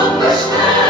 não gostei.